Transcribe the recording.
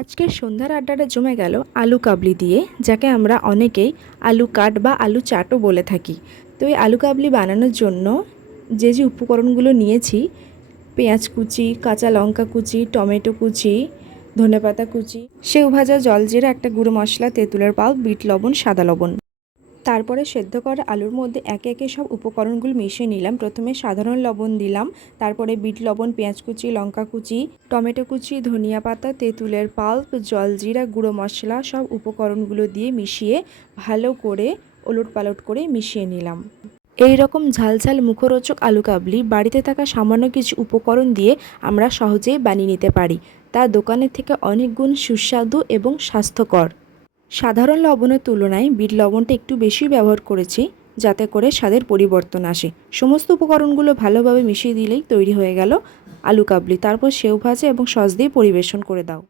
আজকের সন্ধ্যার আড্ডাটা জমে গেল আলু কাবলি দিয়ে, যাকে আমরা অনেকেই আলু কাট বা আলু চাটও বলে থাকি। তো এই আলু কাবলি বানানোর জন্য যে যে উপকরণগুলো নিয়েছি, পেঁয়াজ কুচি, কাঁচা লঙ্কা কুচি, টমেটো কুচি, ধনেপাতা কুচি, সেউ ভাজা, জলজিরা, একটা গুঁড়ো মশলা, তেঁতুলের পাল্প, বিট লবণ, সাদা লবণ। তারপরে সেদ্ধ করা আলুর মধ্যে একে একে সব উপকরণগুলো মিশিয়ে নিলাম। প্রথমে সাধারণ লবণ দিলাম, তারপরে বিট লবণ, পেঁয়াজ কুচি, লঙ্কা কুচি, টমেটো কুচি, ধনিয়া পাতা, তেঁতুলের পাল্প, জলজিরা, গুঁড়ো মশলা, সব উপকরণগুলো দিয়ে মিশিয়ে ভালো করে ওলটপালট করে মিশিয়ে নিলাম। এই রকম ঝালঝাল মুখরোচক আলু কাবলি বাড়িতে থাকা সামান্য কিছু উপকরণ দিয়ে আমরা সহজেই বানিয়ে নিতে পারি। তা দোকানের থেকে অনেক গুণ সুস্বাদু এবং স্বাস্থ্যকর। সাধারণ লবণের তুলনায় বিট লবণটা একটু বেশি ব্যবহার করেছি, যাতে করে স্বাদের পরিবর্তন আসে। সমস্ত উপকরণগুলো ভালোভাবে মিশিয়ে দিলেই তৈরি হয়ে গেল আলু কাবলি। তারপর সেউ ভাজা এবং সস দিয়ে পরিবেশন করে দাও।